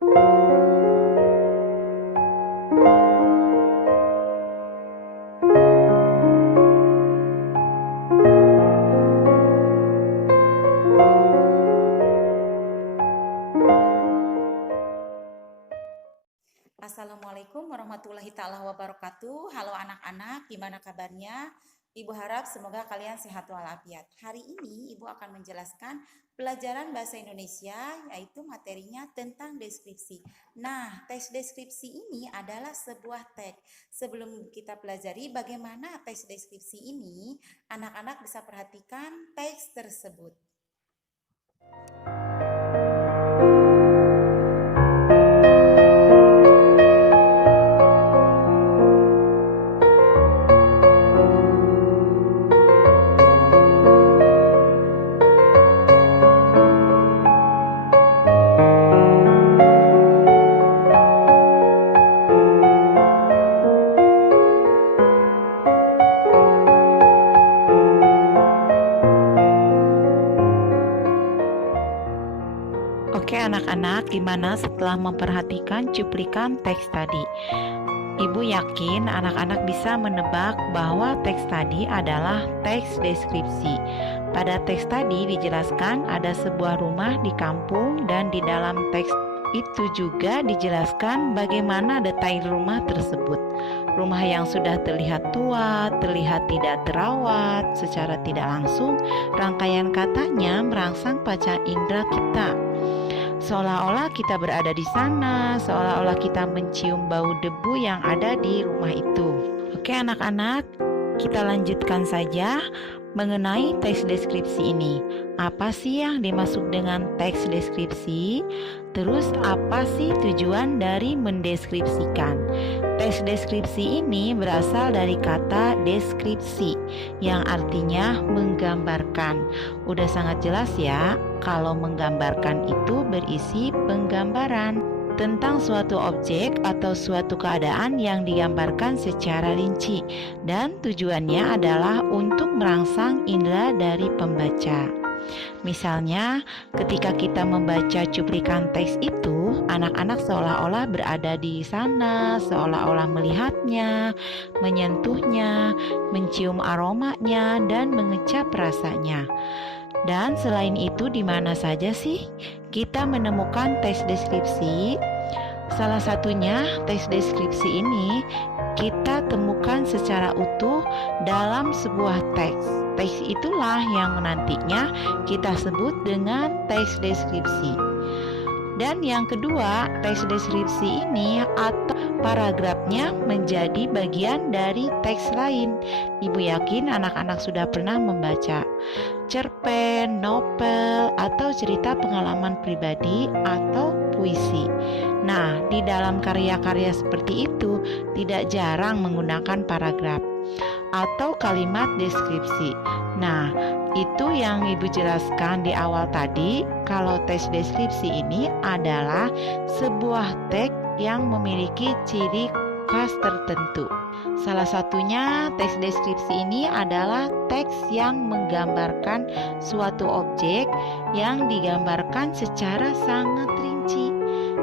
Assalamualaikum warahmatullahi ta'ala wabarakatuh. Halo anak-anak, gimana kabarnya? Ibu harap semoga kalian sehat walafiat. Hari ini Ibu akan menjelaskan pelajaran bahasa Indonesia, yaitu materinya tentang deskripsi. Nah, teks deskripsi ini adalah sebuah teks. Sebelum kita pelajari bagaimana teks deskripsi ini, anak-anak bisa perhatikan teks tersebut. Oke anak-anak, gimana setelah memperhatikan cuplikan teks tadi? Ibu yakin anak-anak bisa menebak bahwa teks tadi adalah teks deskripsi. Pada teks tadi dijelaskan ada sebuah rumah di kampung dan di dalam teks itu juga dijelaskan bagaimana detail rumah tersebut. Rumah yang sudah terlihat tua, terlihat tidak terawat secara tidak langsung, rangkaian katanya merangsang panca indera kita. Seolah-olah kita berada di sana, seolah-olah kita mencium bau debu yang ada di rumah itu. Oke anak-anak, kita lanjutkan saja mengenai teks deskripsi ini. Apa sih yang dimaksud dengan teks deskripsi? Terus apa sih tujuan dari mendeskripsikan? Teks deskripsi ini berasal dari kata deskripsi yang artinya menggambarkan. Udah sangat jelas ya, kalau menggambarkan itu berisi penggambaran tentang suatu objek atau suatu keadaan yang digambarkan secara rinci, dan tujuannya adalah untuk merangsang indera dari pembaca. Misalnya, ketika kita membaca cuplikan teks itu, anak-anak seolah-olah berada di sana, seolah-olah melihatnya, menyentuhnya, mencium aromanya, dan mengecap rasanya. Dan selain itu, di mana saja sih kita menemukan teks deskripsi? Salah satunya, teks deskripsi ini kita temukan secara utuh dalam sebuah teks. Teks itulah yang nantinya kita sebut dengan teks deskripsi. Dan yang kedua, teks deskripsi ini atau paragrafnya menjadi bagian dari teks lain. Ibu yakin anak-anak sudah pernah membaca cerpen, novel, atau cerita pengalaman pribadi atau puisi. Nah, di dalam karya-karya seperti itu tidak jarang menggunakan paragraf atau kalimat deskripsi. Nah, itu yang Ibu jelaskan di awal tadi, kalau teks deskripsi ini adalah sebuah teks yang memiliki ciri khas tertentu. Salah satunya teks deskripsi ini adalah teks yang menggambarkan suatu objek yang digambarkan secara sangat rinci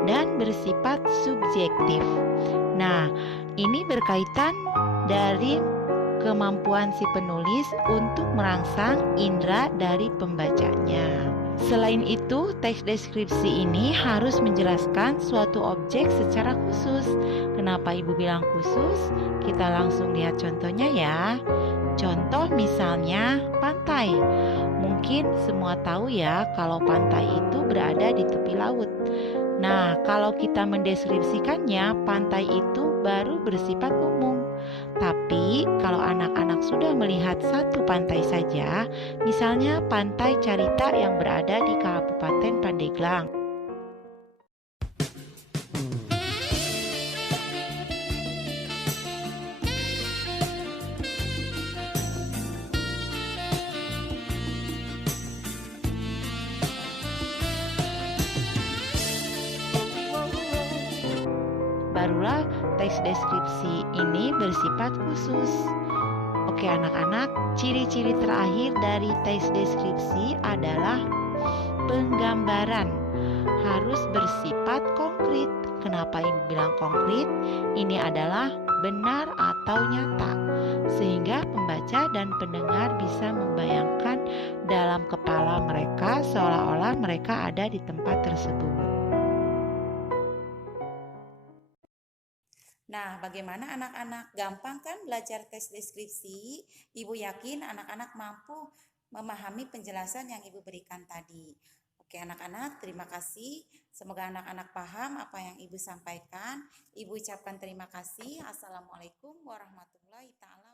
dan bersifat subjektif. Nah, ini berkaitan dari kemampuan si penulis untuk merangsang indera dari pembacanya. Selain itu, teks deskripsi ini harus menjelaskan suatu objek secara khusus. Kenapa Ibu bilang khusus? Kita langsung lihat contohnya ya. Contoh misalnya pantai. Mungkin semua tahu ya kalau pantai itu berada di tepi laut. Nah, kalau kita mendeskripsikannya, pantai itu baru bersifat umum. Tapi kalau anak-anak sudah melihat satu pantai saja, misalnya pantai Carita yang berada di Kabupaten Pandeglang. Barulah teks deskripsi ini bersifat khusus. Oke anak-anak, ciri-ciri terakhir dari teks deskripsi adalah penggambaran. Harus bersifat konkret. Kenapa Ibu bilang konkret? Ini adalah benar atau nyata, sehingga pembaca dan pendengar bisa membayangkan dalam kepala mereka seolah-olah mereka ada di tempat tersebut. Nah, bagaimana anak-anak? Gampang kan belajar teks deskripsi? Ibu yakin anak-anak mampu memahami penjelasan yang Ibu berikan tadi. Oke, anak-anak, terima kasih. Semoga anak-anak paham apa yang Ibu sampaikan. Ibu ucapkan terima kasih. Assalamualaikum warahmatullahi taala